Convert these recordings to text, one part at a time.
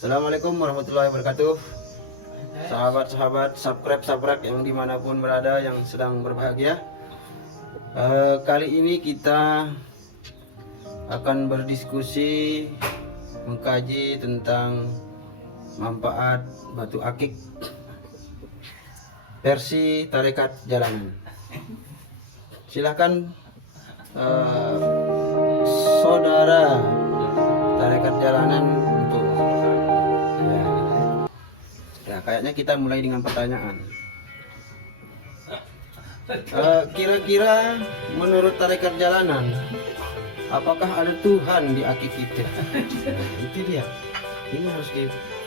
Assalamualaikum warahmatullahi wabarakatuh. Sahabat-sahabat, subscribe yang dimanapun berada yang sedang berbahagia. Kali ini kita akan berdiskusi mengkaji tentang manfaat batu akik versi tarekat jalanan. Silahkan saudara tarekat jalanan untuk ya, kayaknya kita mulai dengan pertanyaan. Kira-kira menurut tarekat jalanan, apakah ada Tuhan di akik itu? Itu dia. Ini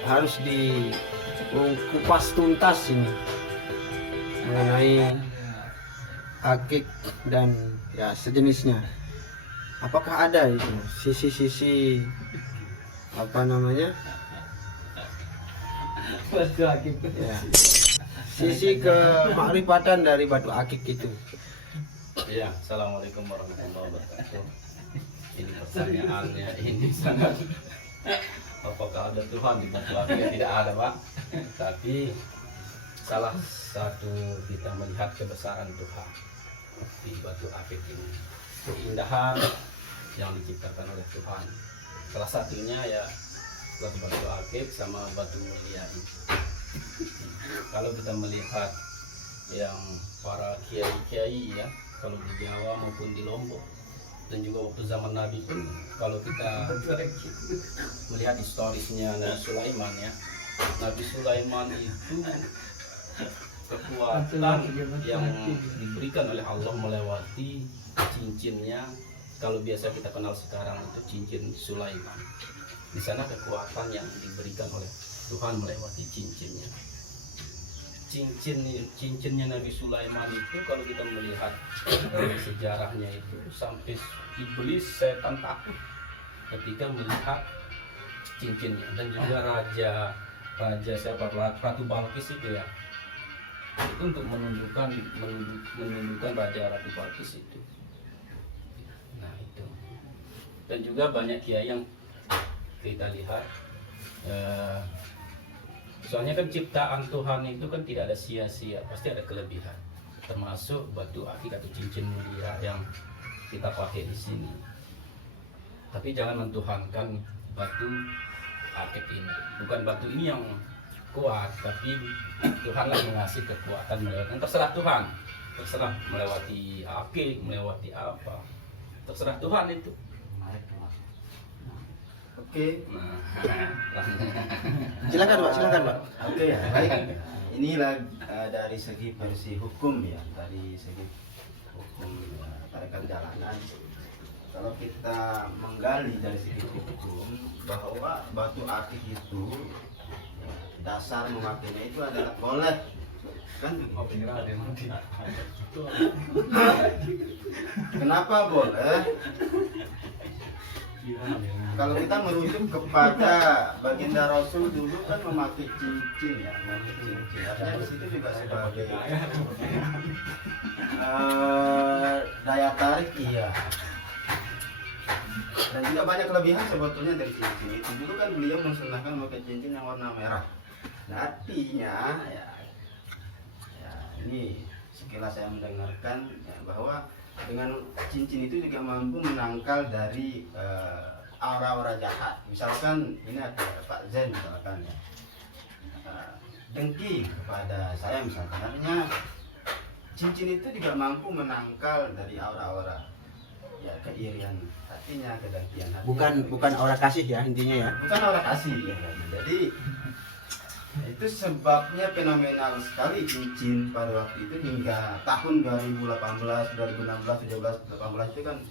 harus dikupas tuntas ini mengenai akik dan ya sejenisnya. Apakah ada itu sisi-sisi apa namanya? Ya, sisi kemakrifatan dari batu akik itu. Ya, assalamualaikum warahmatullahi wabarakatuh. Ini pertanyaannya ini sangat. Apakah ada Tuhan di batu akik? Tidak ada, Pak. Tapi salah satu kita melihat kebesaran Tuhan di batu akik ini, keindahan yang diciptakan oleh Tuhan. Salah satunya ya batu akik sama batu mulia ini. Kalau kita melihat yang para kiai-kiai ya, kalau di Jawa maupun di Lombok dan juga waktu zaman Nabi pun, kalau kita melihat historisnya Nabi Sulaiman ya, Nabi Sulaiman itu kekuatan yang diberikan oleh Allah melewati cincinnya. Kalau biasa kita kenal sekarang itu cincin Sulaiman. Di sana kekuatan yang diberikan oleh Tuhan melewati cincinnya. Cincinnya Nabi Sulaiman itu kalau kita melihat dari sejarahnya itu sampai iblis setan takut ketika melihat cincinnya, dan juga raja Ratu Balkis itu ya, itu untuk menunjukkan raja Ratu Balkis itu. Nah itu, dan juga banyak kiai yang kita lihat soalnya kan ciptaan Tuhan itu kan tidak ada sia-sia, pasti ada kelebihan, termasuk batu akik atau cincin mulia yang kita pakai di sini. Tapi jangan mentuhankan batu akik ini. Bukan batu ini yang kuat, tapi Tuhanlah mengasih kekuatan melewati. Terserah Tuhan, terserah melewati akik, melewati apa, terserah Tuhan itu. Oke. Silakan Pak. Oke, baik. Inilah dari segi versi hukum ya, dari segi hukum tarekat jalanan. Kalau kita menggali dari segi hukum bahwa batu akik itu dasar memakainya itu adalah boleh, kan begitu. Kenapa boleh? Kalau kita merujuk kepada baginda Rasul dulu kan memakai cincin ya, artinya di situ juga sebagai daya tarik iya. Dan juga banyak kelebihan sebetulnya dari cincin itu. Dulu kan beliau mensunahkan memakai cincin yang warna merah. Nah, artinya ya ini sekilas saya mendengarkan ya, bahwa dengan cincin itu juga mampu menangkal dari aura-aura jahat. Misalkan ini ada Pak Zen misalkan ya, dengki kepada saya misalkan, artinya cincin itu juga mampu menangkal dari aura-aura ya keirian hatinya, kedengkian hatinya. Bukan aura kasih ya intinya ya. Bukan aura kasih ya. Jadi itu sebabnya fenomenal sekali cincin pada waktu itu hingga tahun 2018, 2016, 17, 18 itu kan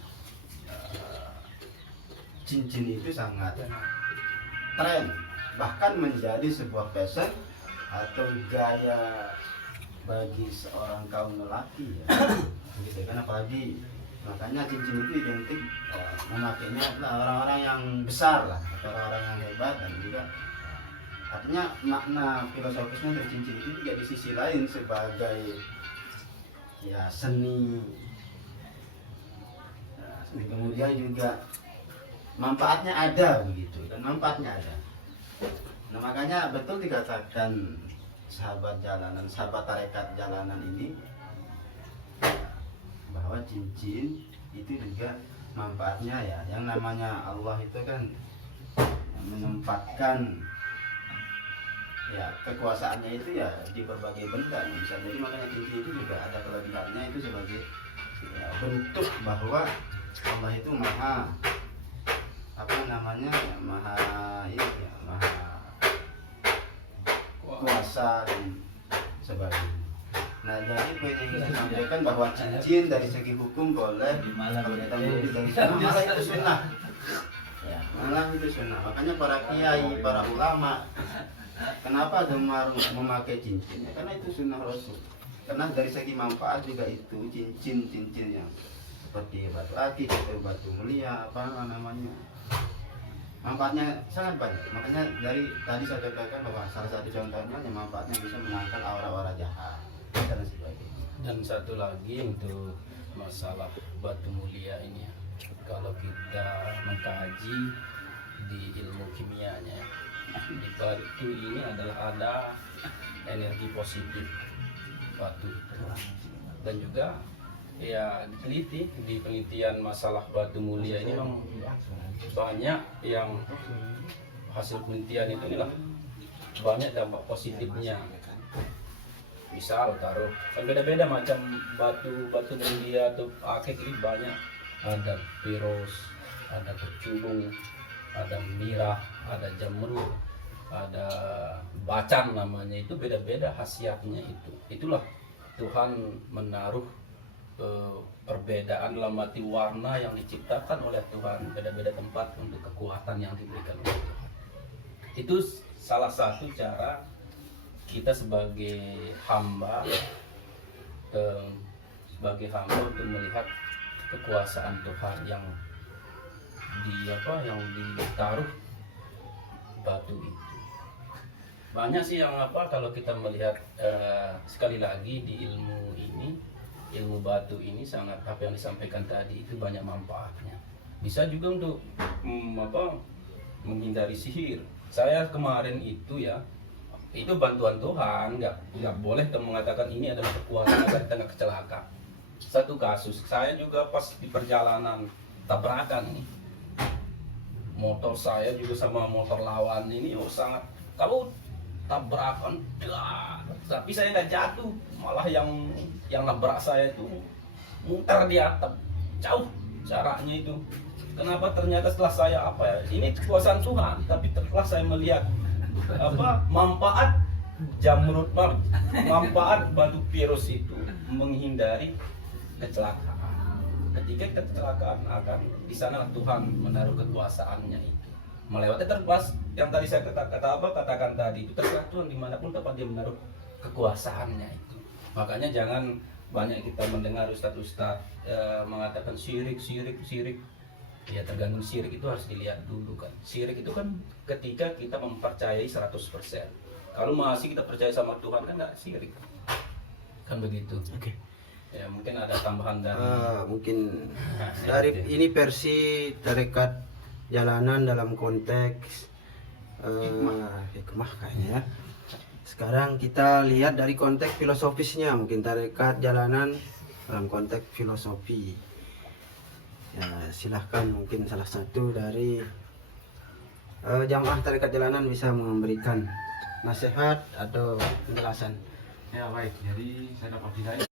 cincin itu sangat tren, bahkan menjadi sebuah fashion atau gaya bagi seorang kaum lelaki ya. Gitu kan, apalagi makanya cincin itu identik memakainya adalah orang-orang yang besar lah, atau orang-orang yang hebat, dan juga artinya makna filosofisnya dari cincin itu juga di sisi lain sebagai ya seni, kemudian juga manfaatnya ada begitu, dan manfaatnya ada. Nah makanya betul dikatakan sahabat jalanan, sahabat tarekat jalanan ini, bahwa cincin itu juga manfaatnya ya. Yang namanya Allah itu kan menempatkan ya kekuasaannya itu ya di berbagai benda bisa. Jadi makanya cincin itu juga ada kelebihannya itu sebagai ya, bentuk bahwa Allah itu maha apa namanya ya, maha ini ya, maha kuasa dan sebagainya. Nah jadi poin yang kita sampaikan bahwa cincin dari segi hukum boleh, kalau kita beli dari sunnah malah itu sunnah ya, malah itu sunnah. Makanya para kiai, para ulama kenapa gemar memakai cincin? Ya, karena itu sunnah Rasul. Karena dari segi manfaat juga itu cincin yang seperti batu akik atau batu mulia apa namanya, manfaatnya sangat banyak. Makanya dari tadi saya katakan bahwa salah satu contohnya yang manfaatnya bisa menangkal aura-aura jahat dan sebagainya. Dan satu lagi untuk masalah batu mulia ini ya, kalau kita mengkaji di ilmu kimianya, di batu ini adalah ada energi positif batu itu. Dan juga ya diteliti di penelitian masalah batu mulia ini memang banyak yang hasil penelitian itu inilah banyak dampak positifnya. Misal taruh kan beda-beda macam batu mulia atau akik ini banyak, ada piros, ada kecubung, ada mirah, ada jamrud, ada bacan namanya, itu beda-beda khasiatnya itu. Itulah Tuhan menaruh perbedaan dalam arti warna yang diciptakan oleh Tuhan, beda-beda tempat untuk kekuatan yang diberikan oleh Tuhan. Itu salah satu cara kita sebagai hamba untuk melihat kekuasaan Tuhan yang ditaruh batu itu. Banyak sih yang kalau kita melihat sekali lagi di ilmu batu ini sangat yang disampaikan tadi itu banyak manfaatnya. Bisa juga untuk menghindari sihir. Saya kemarin itu ya, itu bantuan Tuhan, nggak boleh mengatakan ini adalah kekuatan agar kita nggak kecelakaan. Satu kasus, saya juga pas di perjalanan tabrakan nih, motor saya juga sama motor lawan ini sangat, kalau tabrakan, tapi saya nggak jatuh, malah yang nabrak saya itu muter di atap, jauh jaraknya itu. Kenapa? Ternyata setelah saya ini kekuasaan Tuhan, tapi setelah saya melihat manfaat jamrud, manfaat batu piros itu menghindari kecelakaan. Ketika kita kecelakaan akan di sana Tuhan menaruh kekuasaannya itu. Melewati terpas yang tadi saya katakan tadi itu terserah Tuhan dimanapun tempat dia menaruh kekuasaannya itu. Makanya jangan banyak kita mendengar ustadz mengatakan syirik. Ya tergantung syirik itu harus dilihat dulu kan. Syirik itu kan ketika kita mempercayai 100%. Kalau masih kita percaya sama Tuhan kan nggak syirik. Kan begitu. Oke. Ya mungkin ada tambahan dari mungkin dari ini versi tarekat jalanan dalam konteks hikmah kayaknya ya. Sekarang kita lihat dari konteks filosofisnya, mungkin tarekat jalanan dalam konteks filosofi. Ya, silahkan mungkin salah satu dari jamaah tarekat jalanan bisa memberikan nasihat atau penjelasan. Ya baik, jadi saya dapat hidayah